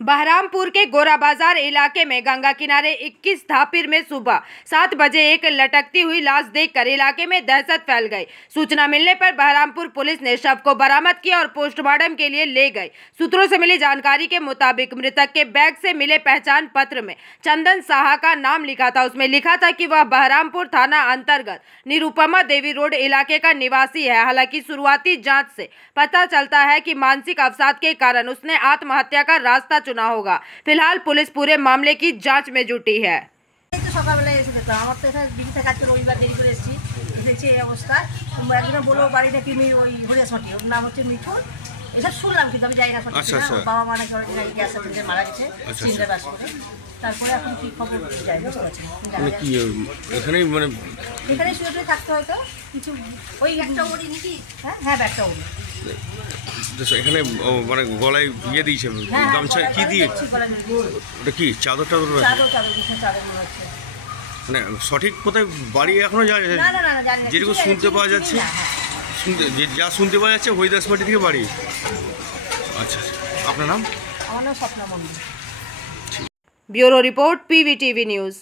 बहरामपुर के गोरा बाजार इलाके में गंगा किनारे 21 धापिर में सुबह 7 बजे एक लटकती हुई लाश देखकर इलाके में दहशत फैल गई। सूचना मिलने पर बहरामपुर पुलिस ने शव को बरामद किया और पोस्टमार्टम के लिए ले गई। सूत्रों से मिली जानकारी के मुताबिक मृतक के बैग से मिले पहचान पत्र में चंदन साहा का नाम लिखा था। उसमें लिखा था कि वह बहरामपुर थाना अंतर्गत निरुपमा देवी रोड इलाके का निवासी है। हालांकि शुरुआती जाँच से पता चलता है कि मानसिक अवसाद के कारण उसने आत्महत्या का रास्ता चुना होगा। फिलहाल पुलिस पूरे मामले की जांच में जुटी है। এখানে মানে গলায় ইয়ে দিয়েছে গামছা কি দিয়ে ওটা কি চাদর টাদর মানে সঠিক কোথায় বাড়ি এখনো যায় যেটুকু শুনতে পাওয়া যাচ্ছে যা শুনতে পাওয়া যাচ্ছে হরিদাসবাটি থেকে বাড়ি। আচ্ছা আপনার নাম? আমার নাম Swapna Mondal. Bureau report PVTV news.